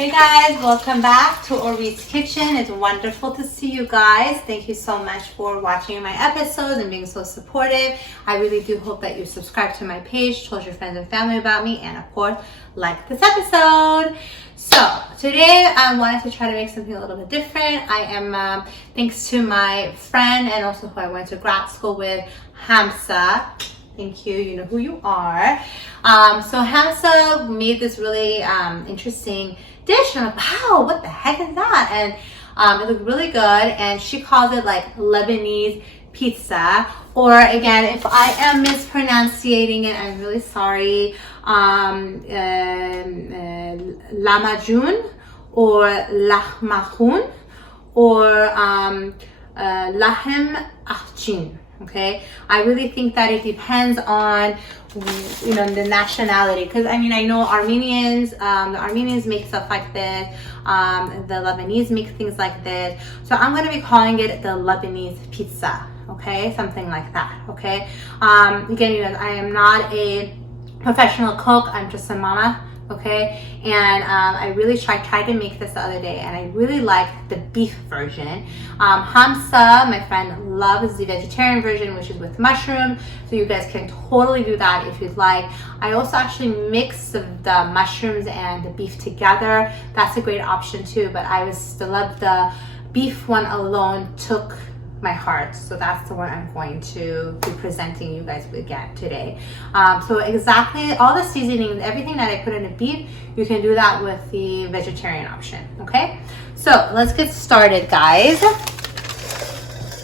Hey guys, welcome back to Orit's Kitchen. It's wonderful to see you guys. Thank you so much for watching my episodes and being so supportive. I really do hope that you subscribe to my page, told your friends and family about me, and of course, like this episode. So today I wanted to try to make something a little bit different. I am, thanks to my friend and also who I went to grad school with, Hamza. Thank you, you know who you are. So Hamza made this really interesting dish, and I'm like, wow, what the heck is that? And it looked really good, and she calls it like Lebanese pizza, or again, if I am mispronouncing it, I'm really sorry, Lamajun or Lahmacun or Lahamajeen. Okay, I really think that it depends on, you know, the nationality, because I mean, I know Armenians, the Armenians make stuff like this, the Lebanese make things like this, so I'm going to be calling it the Lebanese pizza, okay, something like that. Okay, again, you guys, I am not a professional cook, I'm just a mama. Okay, and I really tried to make this the other day, and I really like the beef version. Hamza, my friend, loves the vegetarian version, which is with mushroom, so you guys can totally do that if you'd like. I also actually mix the mushrooms and the beef together. That's a great option too, but I love the beef one alone took my heart, so that's the one I'm going to be presenting you guys again today. So exactly all the seasonings, everything that I put in the beef, you can do that with the vegetarian option. Okay, so let's get started, guys.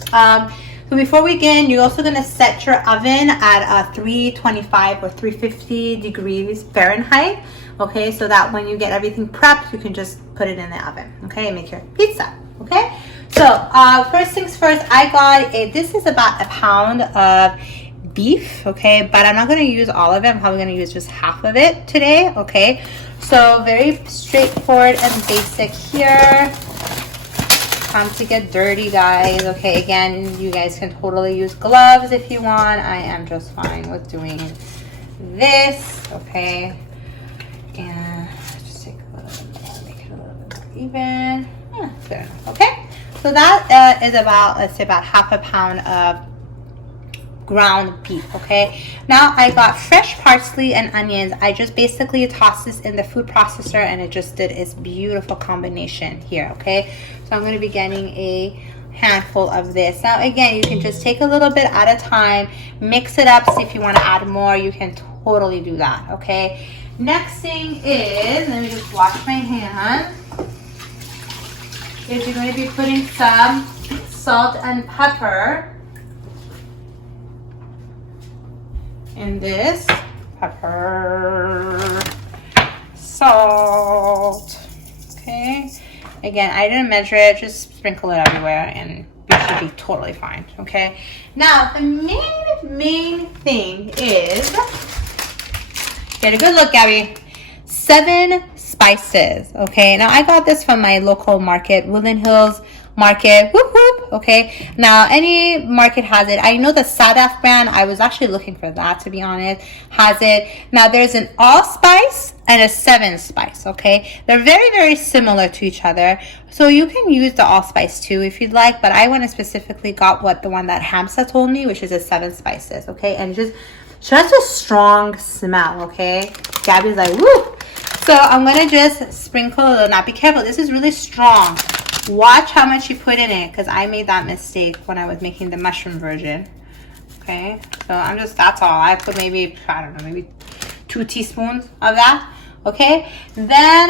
So before we begin, you're also going to set your oven at 325 or 350 degrees Fahrenheit. Okay, so that when you get everything prepped, you can just put it in the oven. Okay, and make your pizza. Okay, so first things first, I got this is about a pound of beef. Okay, but I'm not going to use all of it. I'm probably going to use just half of it today. Okay, so very straightforward and basic here. Time to get dirty, guys. Okay, again, you guys can totally use gloves if you want. I am just fine with doing this. Okay, and just take a little bit more, make it a little bit more even. Yeah, good enough. Okay, so that is about, let's say, about half a pound of ground beef. Okay, now I got fresh parsley and onions. I just basically tossed this in the food processor, and it just did its beautiful combination here. Okay, so I'm going to be getting a handful of this. Now again, you can just take a little bit at a time, mix it up. See if you want to add more, you can totally do that. Okay, next thing is, let me just wash my hands, is you're going to be putting some salt and pepper in this. Pepper, salt. Okay, again, I didn't measure it, just sprinkle it everywhere and you should be totally fine. Okay, now the main thing is, get a good look, Gabby, 7 spices. Okay, now I got this from my local market, Woodland Hills Market. Whoop whoop. Okay, now any market has it. I know the Sadaf brand, I was actually looking for that, to be honest, has it. Now there's an allspice and a 7 spice. Okay, they're very similar to each other, so you can use the allspice too if you'd like, but I went and specifically got the one that Hamza told me, which is a 7 spices. Okay, and just a strong smell. Okay, Gabby's like, woo. So I'm gonna just sprinkle a little. Now be careful, this is really strong. Watch how much you put in it, because I made that mistake when I was making the mushroom version. Okay, so that's all. I put maybe, I don't know, maybe 2 teaspoons of that. Okay, then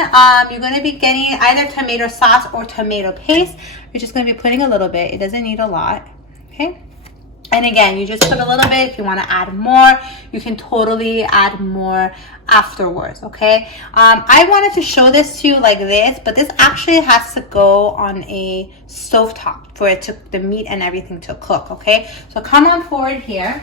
you're going to be getting either tomato sauce or tomato paste. You're just going to be putting a little bit. It doesn't need a lot. Okay, and again, you just put a little bit. If you want to add more, you can totally add more afterwards. Okay, I wanted to show this to you like this, but this actually has to go on a stovetop for it to, the meat and everything to cook. Okay, so come on forward here.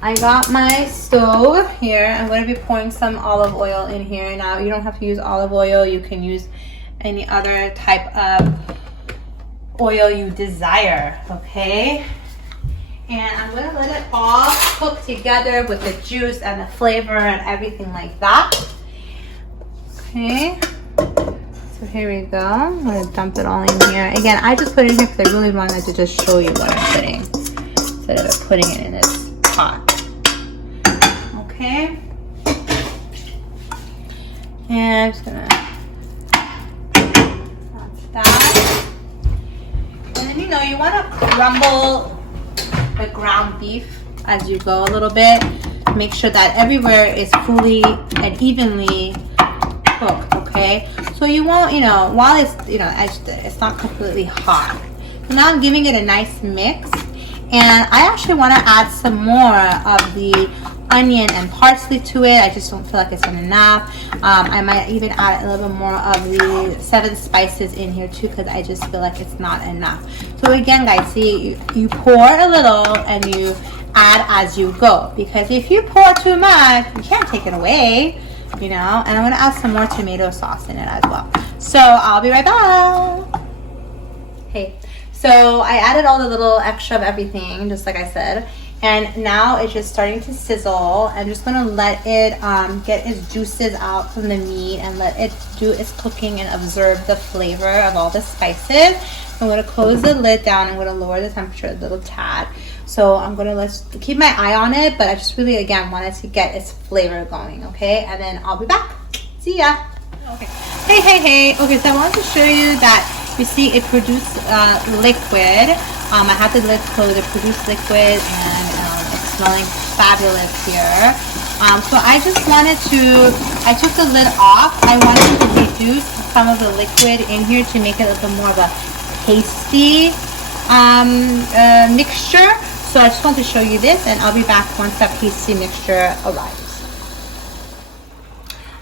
I got my stove here. I'm going to be pouring some olive oil in here. Now you don't have to use olive oil, you can use any other type of oil you desire. Okay, and I'm going to let it all cook together with the juice and the flavor and everything like that. Okay. So here we go. I'm gonna dump it all in here. Again, I just put it in here because I really wanted to just show you what I'm putting instead of putting it in this pot. Okay. And I'm just gonna that's that. And then you want to crumble the ground beef as you go a little bit. Make sure that everywhere is fully and evenly cooked. Okay. So you won't, while it's, it's not completely hot. So now I'm giving it a nice mix. And I actually want to add some more of the onion and parsley to it. I just don't feel like it's enough. I might even add a little bit more of the 7 spices in here too, because I just feel like it's not enough. So again, guys, see, you pour a little and you add as you go, because if you pour too much, you can't take it away. And I'm going to add some more tomato sauce in it as well. So I'll be right back. Hey, so I added all the little extra of everything, just like I said. And now it's just starting to sizzle. I'm just going to let it get its juices out from the meat and let it do its cooking and absorb the flavor of all the spices. I'm going to close the lid down. I'm going to lower the temperature a little tad. So I'm going to keep my eye on it, but I just really, again, wanted to get its flavor going, okay? And then I'll be back. See ya. Okay. Hey. Okay, so I wanted to show you that, you see, it produced liquid. I have the lid closed. It produced liquid, and it's smelling fabulous here. So I just wanted I took the lid off. I wanted to reduce some of the liquid in here to make it a little more of a pasty mixture. So I just want to show you this, and I'll be back once that pasty mixture arrives.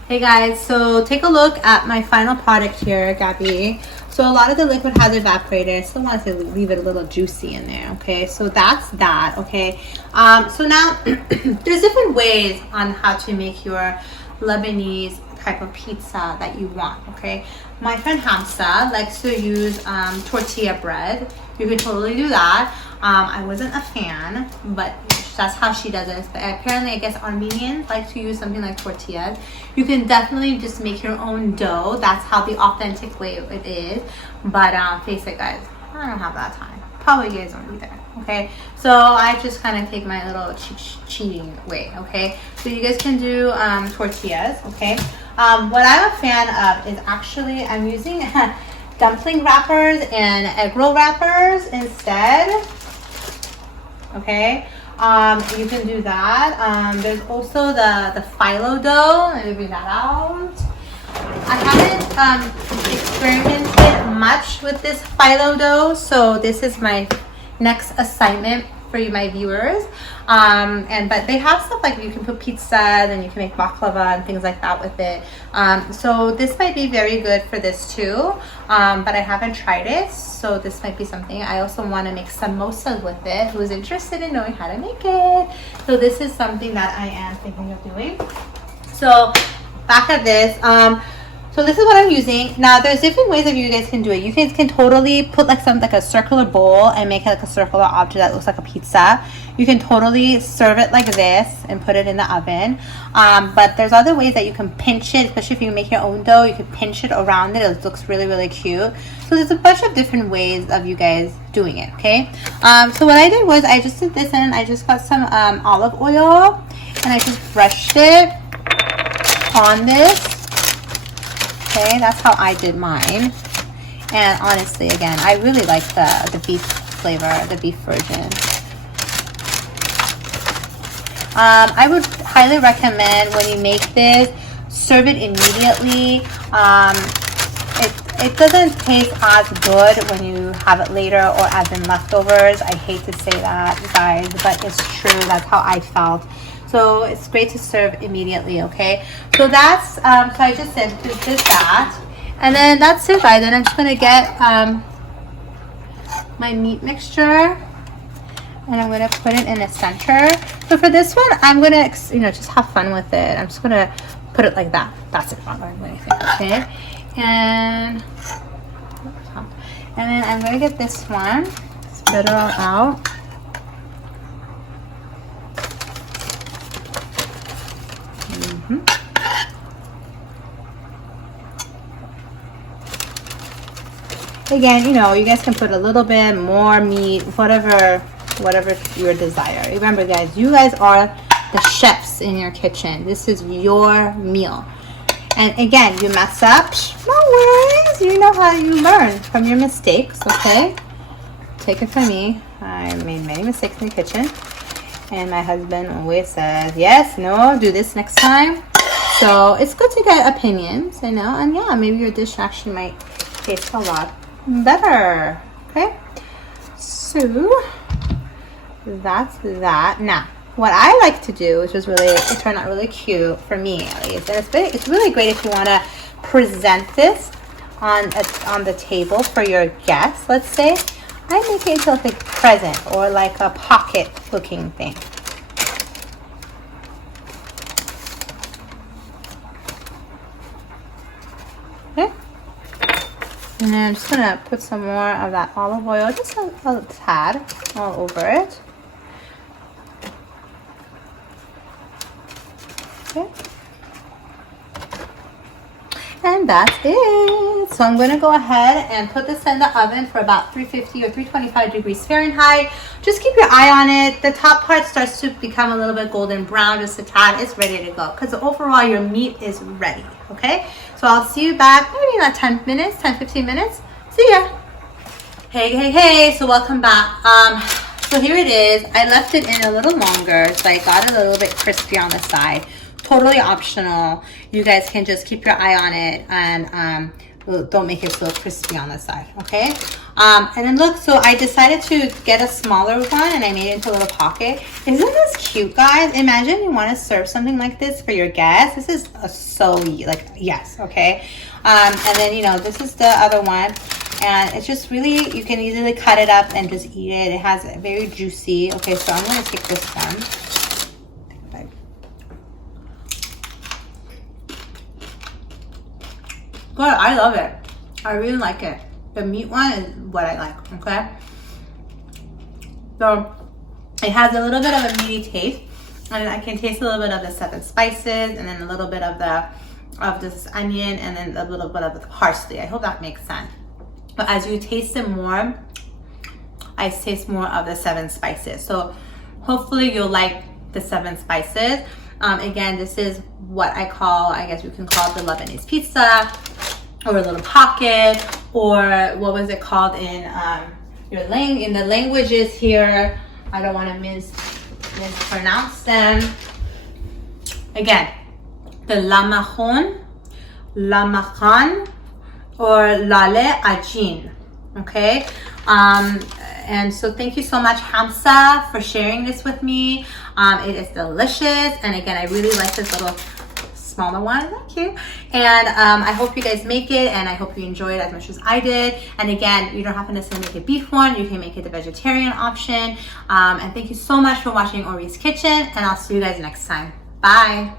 Hey guys, so take a look at my final product here, Gabby. So a lot of the liquid has evaporated. I still want to leave it a little juicy in there, okay? So that's that, okay? So now, there's different ways on how to make your Lebanese type of pizza that you want, okay? My friend Hamza likes to use tortilla bread. You can totally do that. I wasn't a fan, but that's how she does it. But apparently, I guess Armenians like to use something like tortillas. You can definitely just make your own dough. That's how the authentic way it is. But face it, guys, I don't have that time. Probably you guys don't either. Okay, so I just kind of take my little cheating way. Okay, so you guys can do tortillas. Okay, what I'm a fan of is actually I'm using dumpling wrappers and egg roll wrappers instead. Okay, you can do that. There's also the phyllo dough. Let me bring that out. I haven't experimented much with this phyllo dough, so this is my next assignment for you, my viewers. But they have stuff like you can put pizza, then you can make baklava and things like that with it. So this might be very good for this too, but I haven't tried it, so this might be something. I also want to make samosas with it. Who's interested in knowing how to make it? So this is something that I am thinking of doing. So back at this, so this is what I'm using. Now there's different ways that you guys can do it. You guys can totally put like a circular bowl and make it like a circular object that looks like a pizza. You can totally serve it like this and put it in the oven. But there's other ways that you can pinch it, especially if you make your own dough. You can pinch it around it. It looks really, really cute. So there's a bunch of different ways of you guys doing it, okay? So what I did was I just did this, and I just got some olive oil, and I just brushed it on this. Okay, that's how I did mine. And honestly, again, I really like the beef flavor, the beef version. I would highly recommend when you make this, serve it immediately. It doesn't taste as good when you have it later or as in leftovers. I hate to say that, guys, but it's true. That's how I felt. So it's great to serve immediately, okay? So that's, so I just did that. And then that's it, guys. And I'm just gonna get my meat mixture, and I'm gonna put it in the center. So for this one, I'm gonna, just have fun with it. I'm just gonna put it like that. That's it, okay? And then I'm gonna get this one, spread it all out. Again, you know, you guys can put a little bit more meat, whatever your desire. Remember, guys, you guys are the chefs in your kitchen. This is your meal. And again, you mess up, no worries. You know how you learn from your mistakes, okay? Take it from me. I made many mistakes in the kitchen. And my husband always says, yes, no, do this next time. So it's good to get opinions, you know. And yeah, maybe your dish actually might taste a lot better, okay? So that's that. Now, what I like to do, which was really, it turned out really cute for me at least, and it's really great if you want to present this on the table for your guests. Let's say I make it into like a present or like a pocket looking thing. Okay. And then I'm just gonna put some more of that olive oil, just a tad, all over it. Okay. And that's it. So I'm going to go ahead and put this in the oven for about 350 or 325 degrees Fahrenheit. Just keep your eye on it. The top part starts to become a little bit golden brown, just a tad. It's ready to go because overall your meat is ready. Okay, so I'll see you back maybe in like 10 minutes, 10-15 minutes. See ya. Hey, so welcome back. So here it is. I left it in a little longer, so I got it a little bit crispy on the side. Totally optional. You guys can just keep your eye on it and don't make it so crispy on the side, okay? And then look, so I decided to get a smaller one and I made it into a little pocket. Isn't this cute, guys? Imagine you want to serve something like this for your guests. This is so like, yes, okay? And then, you know, this is the other one. And it's just really, you can easily cut it up and just eat it. It has very juicy. Okay, so I'm going to take this one. Good, I love it. I really like it. The meat one is what I like, okay? So it has a little bit of a meaty taste, and I can taste a little bit of the 7 spices, and then a little bit of this onion, and then a little bit of the parsley. I hope that makes sense. But as you taste it more, I taste more of the 7 spices. So hopefully you'll like the 7 spices. Again, this is what I call, I guess you can call it the Lebanese pizza, or a little pocket, or what was it called in in the languages here. I don't want to mispronounce them. Again, the Lamajun, Lamajan, or Lahamajeen. Okay. And so thank you so much, Hamza, for sharing this with me. It is delicious, and again, I really like this little smaller one. Thank you. And I hope you guys make it, and I hope you enjoy it as much as I did. And again, you don't have to necessarily make a beef one. You can make it the vegetarian option. And thank you so much for watching Orit's Kitchen, and I'll see you guys next time. Bye.